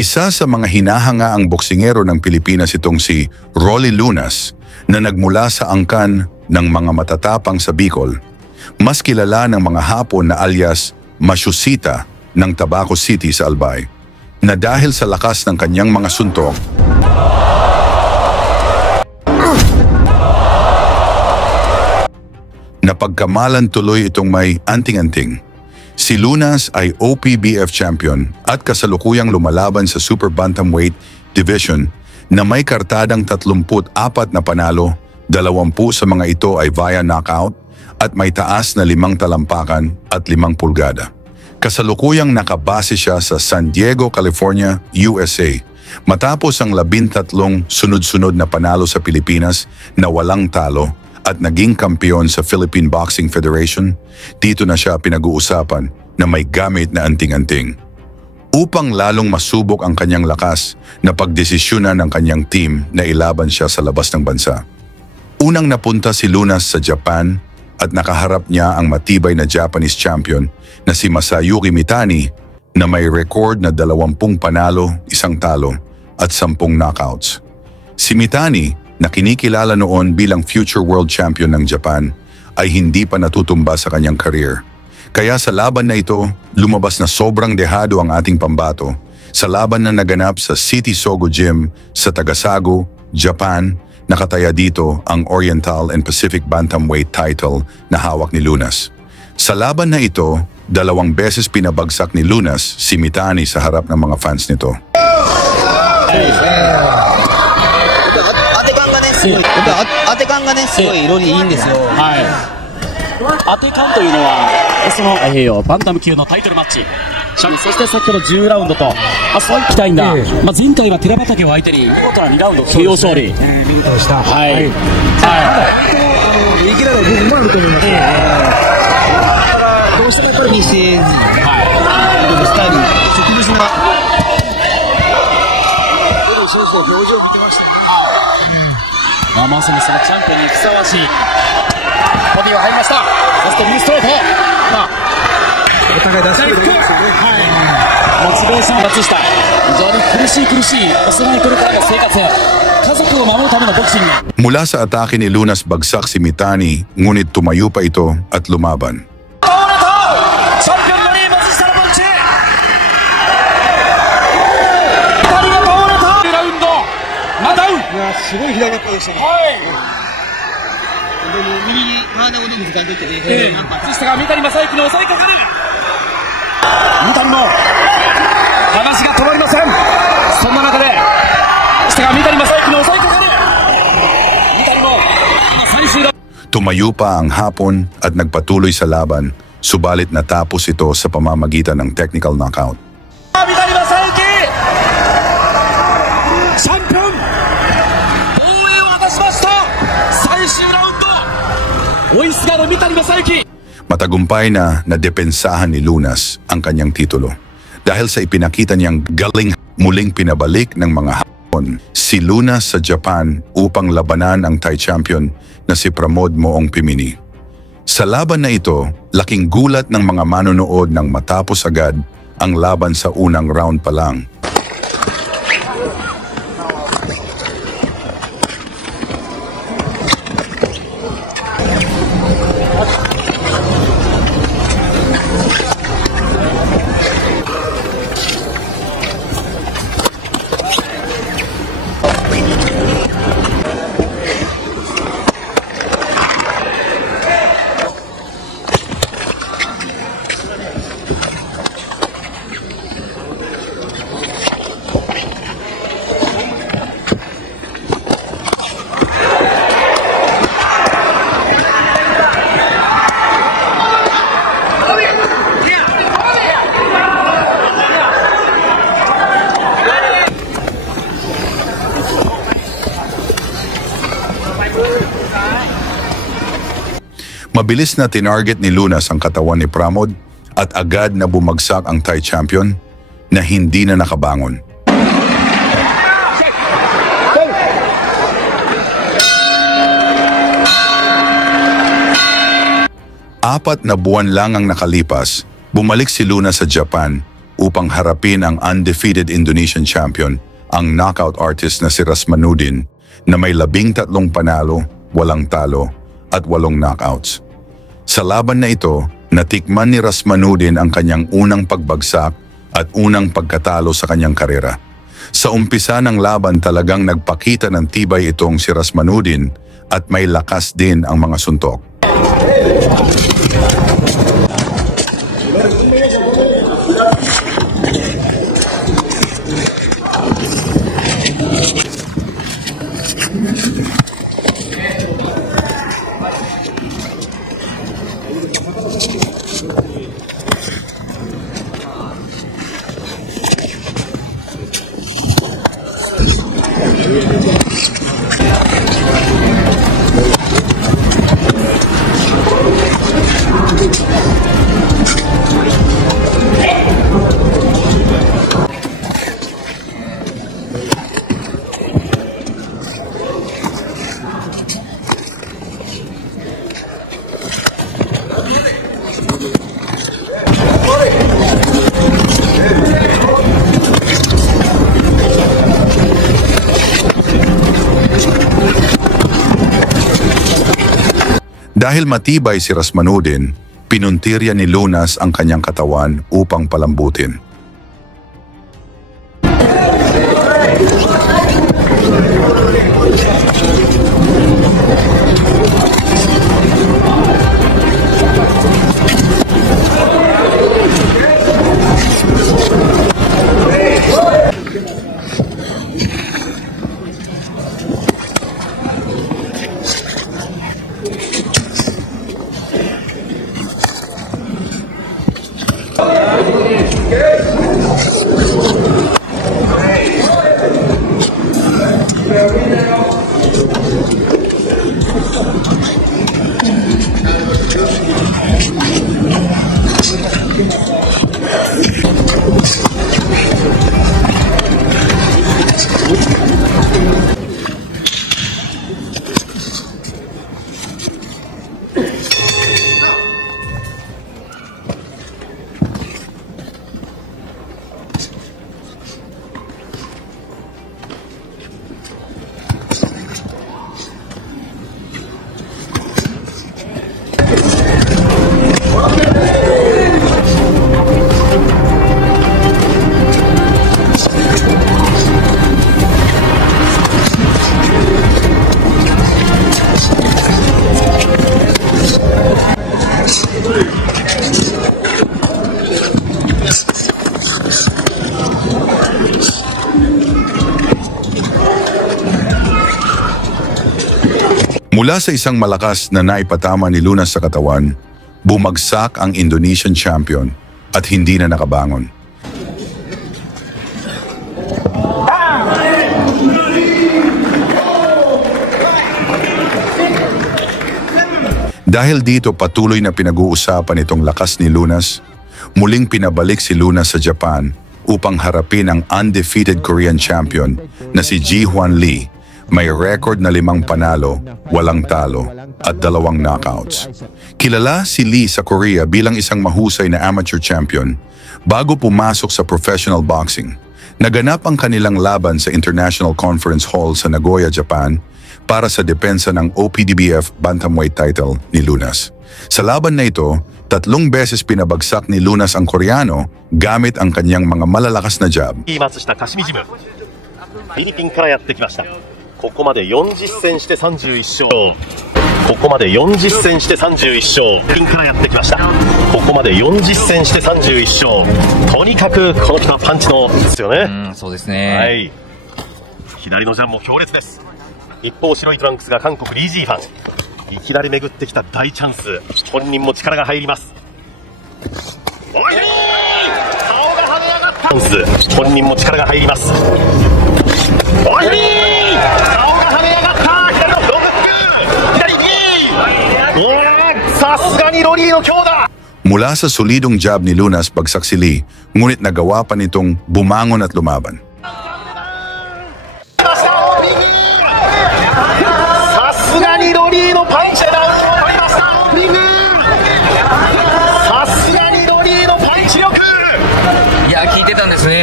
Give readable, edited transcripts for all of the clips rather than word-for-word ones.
Isa sa mga hinahangaang boksingero ng Pilipinas itong si Rolly Lunas na nagmula sa angkan ng mga matatapang sa Bicol. Mas kilala ng mga Hapon na alias Masyusita ng Tabaco City sa Albay, na dahil sa lakas ng kanyang mga suntok, napagkamalan tuloy itong may anting-anting. Si Lunas ay OPBF champion at kasalukuyang lumalaban sa Super Bantamweight Division na may kartadang 34 na panalo, 20 sa mga ito ay via knockout at may taas na 5 talampakan at 5 pulgada. Kasalukuyang nakabase siya sa San Diego, California, USA, matapos ang 13 sunod-sunod na panalo sa Pilipinas na walang talo at naging kampiyon sa Philippine Boxing Federation. Dito na siya pinag-uusapan na may gamit na anting-anting. Upang lalong masubok ang kanyang lakas, na pagdesisyonan ng kanyang team na ilaban siya sa labas ng bansa. Unang napunta si Lunas sa Japan at nakaharap niya ang matibay na Japanese champion na si Masayuki Mitani na may record na 20 panalo, 1 talo at 10 knockouts. Si Mitani, na kinikilala noon bilang future world champion ng Japan, ay hindi pa natutumba sa kanyang career. Kaya sa laban na ito, lumabas na sobrang dehado ang ating pambato sa laban na naganap sa City Sogo Gym sa Takasago, Japan. Nakataya dito ang Oriental and Pacific Bantamweight title na hawak ni Lunas. Sa laban na ito, 2 beses pinabagsak ni Lunas si Mitani sa harap ng mga fans nito. 当て感がね、すごいロリーいいんですよ。はい。当て感というのは、その太平洋バンタム級のタイトルマッチ。そして先ほど10ラウンドと、そういきたいんだ。前回は寺畠を相手に見事な2ラウンド KO 勝利。見事でした。はい。はい。握らない部分もあると思います。どうしてもやっぱり西英人、スタイル、植物な。表情を見てました。まさにそのチャンピオンにふさわしいボディは入りました。そして右ストレート、お互い出し切るんですよね。モチベーションを脱した非常に苦しい幼い頃からの生活、家族を守るためのボクシング。 Mula sa atake ni Lunas, bagsak si Mitani, ngunit tumayo pa ito at lumaban.すごい左ばっかでしたね。右に体を抜く時間でってね。松下が三谷正幸の襲いかかる。三谷も話が止まりません。そんな中で下が三谷正幸の襲いかかる。三谷も最終ラウンド。 Tumayo pa ang Hapon at nagpatuloy sa laban, subalit natapos ito sa pamamagitan ng technical knockout. 三谷正幸チャンピオン Matagumpay na nadepensahan ni Lunas ang kanyang titulo. Dahil sa ipinakita niyang galing, muling pinabalik ng mga Hapon si Lunas sa Japan upang labanan ang Thai champion na si Pramod Moong Pimini. Sa laban na ito, laking gulat ng mga manonood nang matapos agad ang laban sa unang round pa lang. Mabilis na tinarget ni Lunas ang katawan ni Pramod at agad na bumagsak ang Thai champion na hindi na nakabangon. 4 na buwan lang ang nakalipas, bumalik si Luna sa Japan upang harapin ang undefeated Indonesian champion, ang knockout artist na si Rasmanuddin, na may 13 panalo, 8 talo at 8 knockouts. Sa laban na ito, natikman ni Rasmanuddin ang kanyang unang pagbagsak at unang pagkatalo sa kanyang karera. Sa umpisa ng laban talagang nagpakita ng tibay itong si Rasmanuddin at may lakas din ang mga suntok. Dahil matibay si Rasmanuddin, pinuntirya ni Lunas ang kanyang katawan upang palambutin. Mula sa isang malakas na naipatama ni Lunas sa katawan, bumagsak ang Indonesian champion at hindi na nakabangon. Dahil dito patuloy na pinag-uusapan itong lakas ni Lunas, muling pinabalik si Lunas sa Japan upang harapin ang undefeated Korean champion na si Ji-hwan Lee. May record na 5 panalo, 8 talo at 2 knockouts. Kilala si Lee sa Korea bilang isang mahusay na amateur champion bago pumasok sa professional boxing. Naganap ang kanilang laban sa International Conference Hall sa Nagoya, Japan para sa depensa ng OPDBF Bantamweight title ni Lunas. Sa laban na ito, 3 beses pinabagsak ni Lunas ang Koreano gamit ang kanyang mga malalakas na jab. フィリピンからやってきました。ここまで40戦して31勝。ここまで40戦して31勝。フィリピンからやってきました。ここまで40戦して31勝。とにかくこの人はパンチのですよね。そうですね。はい。左のジャンも強烈です。一方白いトランクスが韓国リージーファン。いきなり巡ってきた大チャンス。本人も力が入ります。おいしい！顔が跳ね上がった。チャンス。本人も力が入ります。おいしい！顔が跳ね上がった。左のロングキック。左に。さすがにロリーの強打。Mula sa solidong jab ni Lunas bagsak si Lee, ngunit nagawa pa nitong bumangon at lumaban.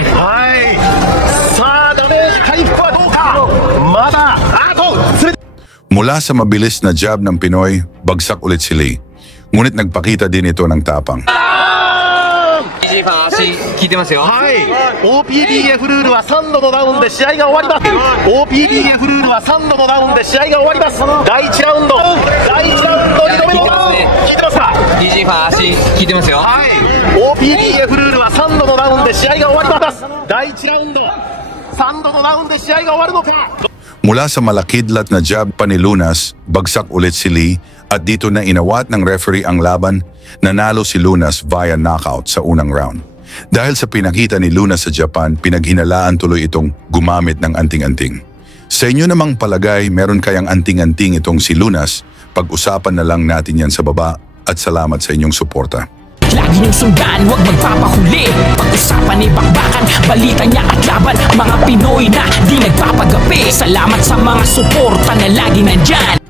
ね。はい。さあ、ダメージ回復はどうか。まだ、あと、全て Mula sa mabilis na jab ng Pinoy, bagsak ulit si Lee. Ngunit nagpakita din ito ng tapang. イージーファン足効いてますよ。はい、OPBF ルールは3度のダウンで試合が終わります。OPBF ルールは3度のダウンで試合が終わります。第1ラウンド、第1ラウンド2度目の聞いてますか。イージーファン足効いてますよ。はい、OPBF ルールは3度のダウンで試合が終わります。第1ラウンド、3度のダウンで試合が終わるのか。 Mula sa malakidlat na jab pa ni Lunas, bagsak ulit si Lee at dito na inawat ng referee ang laban, nanalo si Lunas via knockout sa unang round. Dahil sa pinakita ni Lunas sa Japan, pinaghinalaan tuloy itong gumamit ng anting-anting. Sa inyo namang palagay, meron kayang anting-anting itong si Lunas? Pag-usapan na lang natin yan sa baba at salamat sa inyong suporta. Lagi niyong sundan, huwag magpapahuli. Pag-usapan ni bakbakan, balita niya at laban. Mga Pinoy na di nagpapagapi. Salamat sa mga suporta na lagi nandyan.